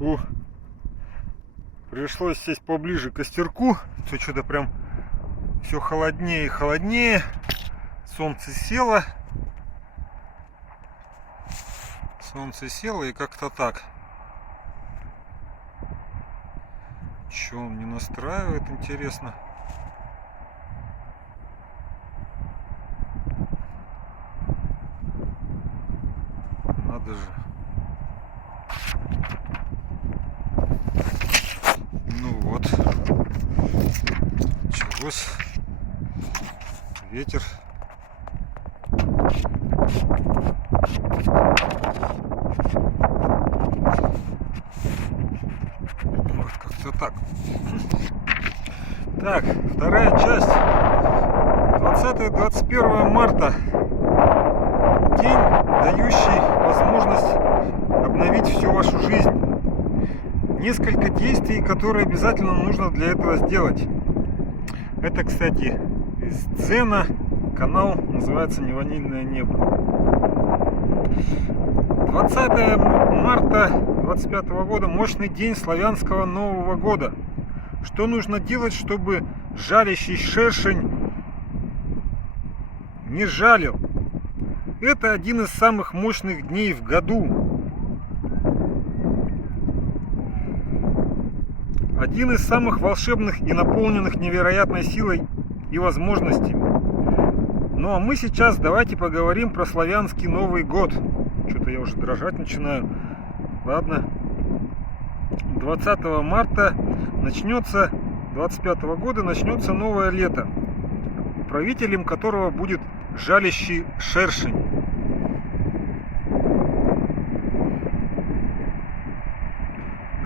О, пришлось сесть поближе к костерку. Все что-то прям все холоднее и холоднее. Солнце село. Солнце село и как-то так. Че он не настраивает, интересно. Надо же. Ну вот. Началось. Ветер. Вот как-то так. Так, вторая часть. 20-21 марта. День, дающий возможность обновить всю вашу жизнь. Несколько действий, которые обязательно нужно для этого сделать. Это, кстати, из Дзена. Канал называется «Не ванильное небо». 20 марта 25 года. Мощный день славянского Нового года. Что нужно делать, чтобы жалящий шершень не жалил? Это один из самых мощных дней в году. Один из самых волшебных и наполненных невероятной силой и возможностями. Ну а мы сейчас давайте поговорим про славянский Новый год. Что-то я уже дрожать начинаю. Ладно. 20 марта начнется, 25 года начнется новое лето, правителем которого будет жалящий шершень.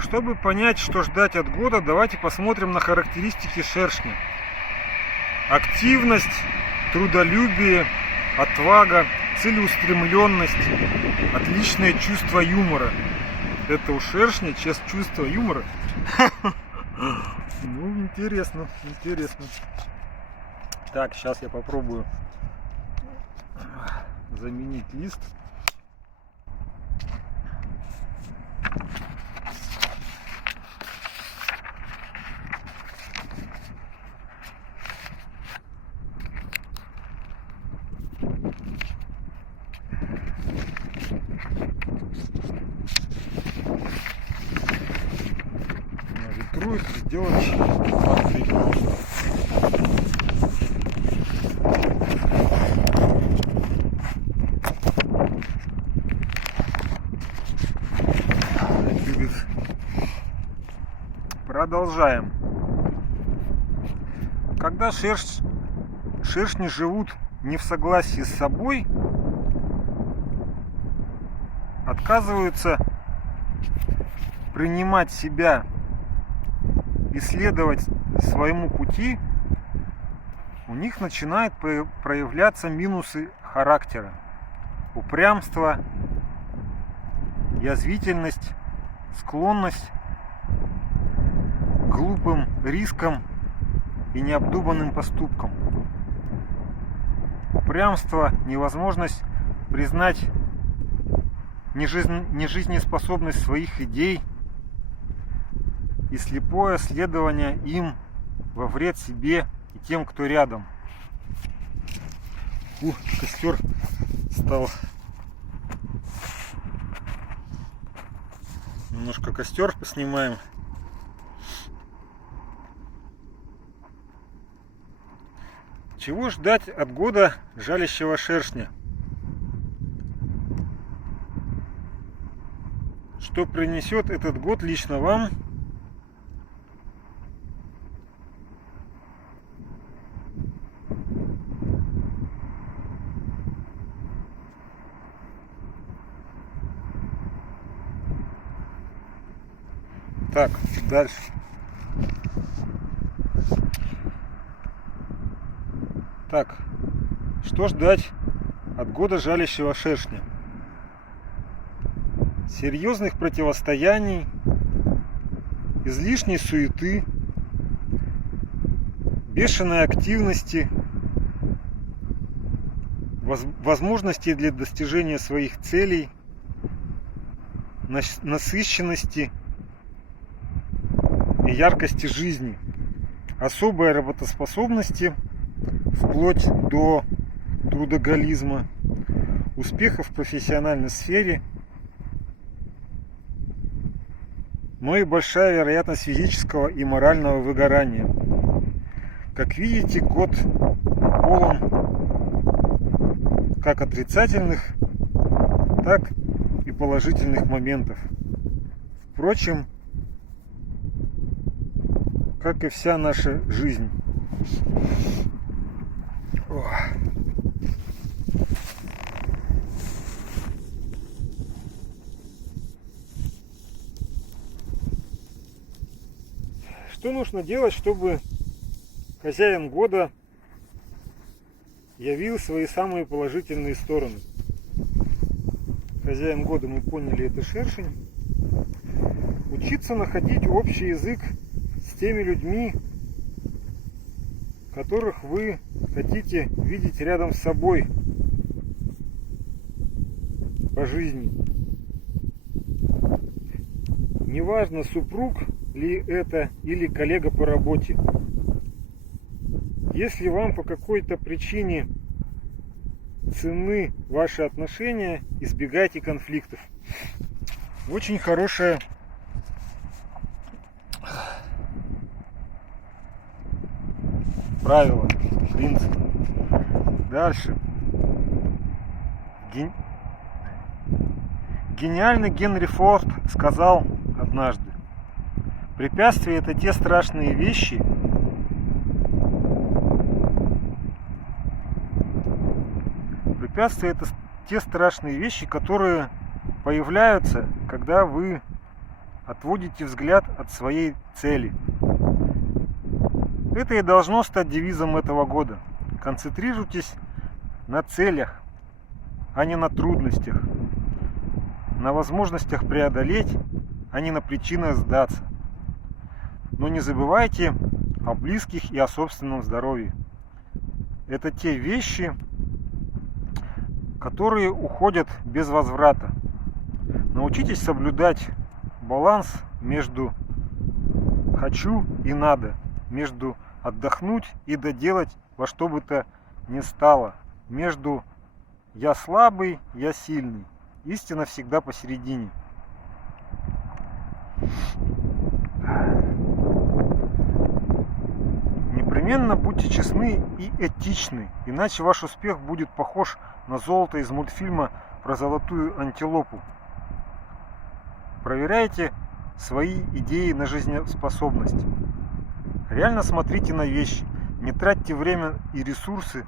Чтобы понять, что ждать от года, давайте посмотрим на характеристики шершня. Активность, трудолюбие, отвага, целеустремленность, отличное чувство юмора. Это у шершня чувство юмора. Ну, интересно, интересно. Так, сейчас я попробую заменить лист. Ветрует, сделать факты. Продолжаем. Когда шершни живут не в согласии с собой, отказываются принимать себя, исследовать своему пути, у них начинают проявляться минусы характера. Упрямство, язвительность, склонность к глупым рискам и необдуманным поступкам. Упрямство, невозможность признать нежизнеспособность своих идей и слепое следование им во вред себе и тем, кто рядом. Костер стал. Немножко костер поснимаем. Чего ждать от года жалящего шершня? Что принесет этот год лично вам? Так, дальше. Так, что ждать от года жалящего шершня? Серьезных противостояний, излишней суеты, бешеной активности, возможностей для достижения своих целей, насыщенности яркости жизни, особой работоспособности, вплоть до трудоголизма, успехов в профессиональной сфере, но и большая вероятность физического и морального выгорания. Как видите, год полон как отрицательных, так и положительных моментов. Впрочем, как и вся наша жизнь. Что нужно делать, чтобы хозяин года явил свои самые положительные стороны? Хозяин года, мы поняли, это шершень. Учиться находить общий язык с теми людьми, которых вы хотите видеть рядом с собой по жизни. Неважно, супруг ли это или коллега по работе. Если вам по какой-то причине ценны ваши отношения, избегайте конфликтов. Очень хорошее правило, принцип. Дальше. Гениальный Генри Форд сказал однажды: препятствия — это те страшные вещи, которые появляются, когда вы отводите взгляд от своей цели. Это и должно стать девизом этого года. Концентрируйтесь на целях, а не на трудностях, на возможностях преодолеть, а не на причинах сдаться. Но не забывайте о близких и о собственном здоровье. Это те вещи, которые уходят без возврата. Научитесь соблюдать баланс между «хочу» и «надо», между отдохнуть и доделать во что бы то ни стало, между «я слабый, я сильный». Истина всегда посередине. Непременно будьте честны и этичны, иначе ваш успех будет похож на золото из мультфильма про золотую антилопу. Проверяйте свои идеи на жизнеспособность. Реально смотрите на вещи. Не тратьте время и ресурсы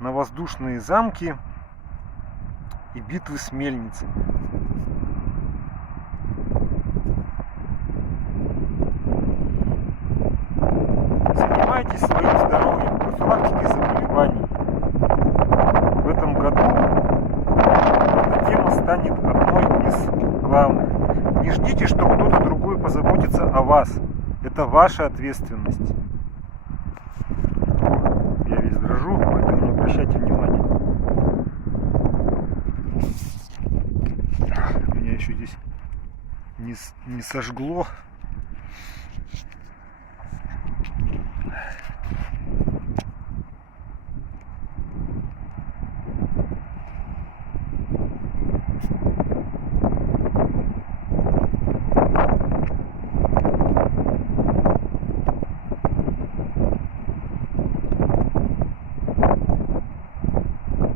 на воздушные замки и битвы с мельницами. Занимайтесь своим здоровьем, профилактикой заболеваний. В этом году эта тема станет одной из главных. Не ждите, что кто-то другой позаботится о вас. Это ваша ответственность. Я весь дрожу, поэтому не обращайте внимания. Меня еще здесь не сожгло.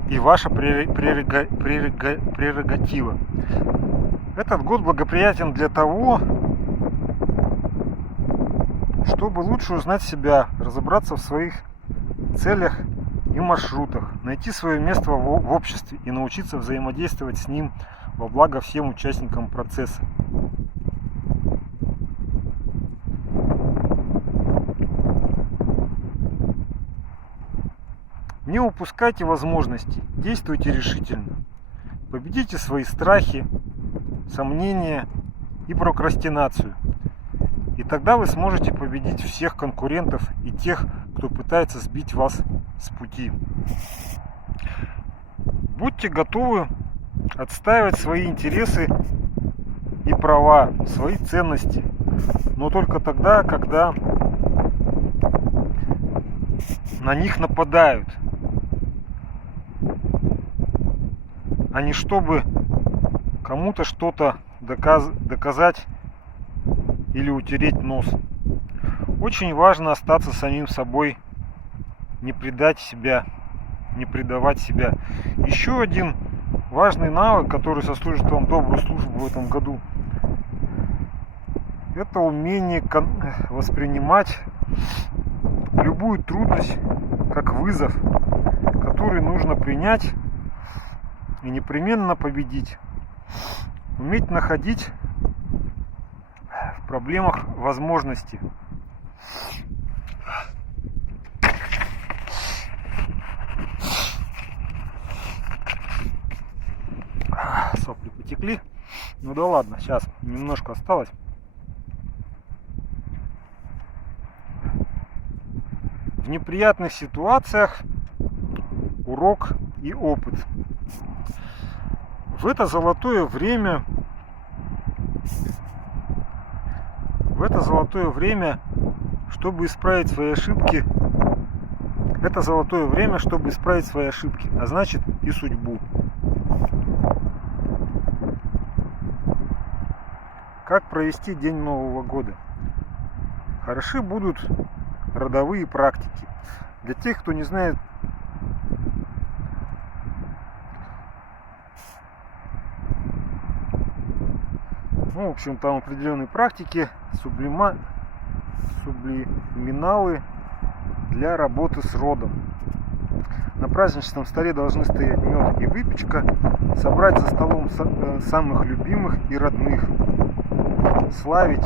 И ваша прерогатива. Этот год благоприятен для того, чтобы лучше узнать себя, разобраться в своих целях и маршрутах, найти свое место в обществе и научиться взаимодействовать с ним во благо всем участникам процесса. Не упускайте возможности, действуйте решительно. Победите свои страхи, сомнения и прокрастинацию. И тогда вы сможете победить всех конкурентов и тех, кто пытается сбить вас с пути. Будьте готовы отстаивать свои интересы и права, свои ценности, но только тогда, когда на них нападают, а не чтобы кому-то что-то доказать или утереть нос. Очень важно остаться самим собой, не предать себя, не предавать себя. Еще один важный навык, который сослужит вам добрую службу в этом году, это умение воспринимать любую трудность как вызов, который нужно принять и непременно победить. Уметь находить в проблемах возможности. Сопли потекли. Ну да ладно, сейчас немножко осталось. В неприятных ситуациях урок и опыт. В это золотое время, чтобы исправить свои ошибки, а значит и судьбу. Как провести день Нового года? Хороши будут родовые практики. Для тех, кто не знает, в общем, там определенные практики, сублиминалы для работы с родом. На праздничном столе должны стоять мед и выпечка, собрать за столом самых любимых и родных, славить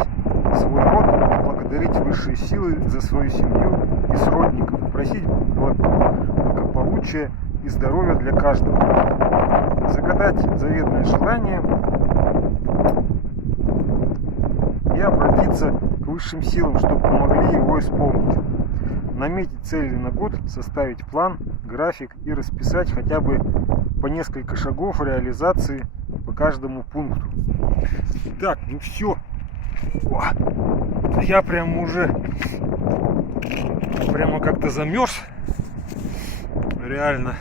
свой род, благодарить высшие силы за свою семью и сродников, просить благополучия и здоровья для каждого, загадать заветное желание и обратиться к высшим силам, чтобы помогли его исполнить. Наметить цели на год, составить план, график и расписать хотя бы по несколько шагов реализации по каждому пункту. Так, ну все. Я прямо уже как-то замерз. Реально.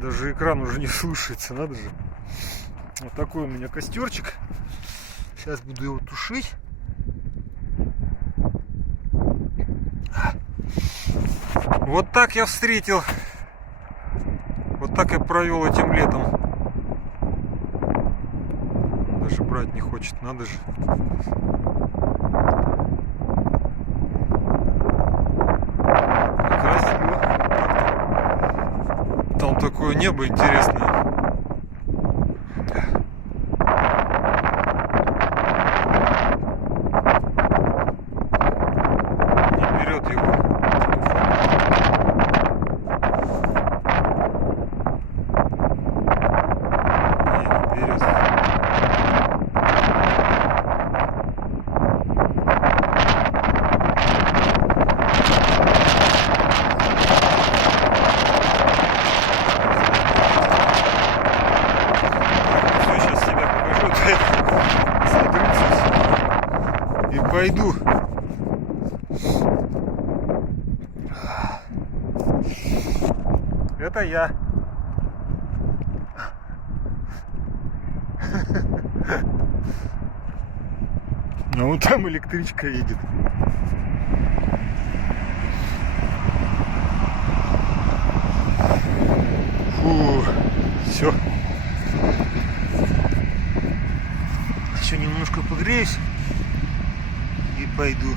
Даже экран уже не слушается, надо же. Вот такой у меня костерчик. Сейчас буду его тушить. Вот так я встретил. Вот так я провел этим летом. Даже брать не хочет, надо же. Красиво. Там такое небо интересное. И пойду. Это я. А вон там электричка едет. Фу, все. Еще немножко погреюсь и пойду.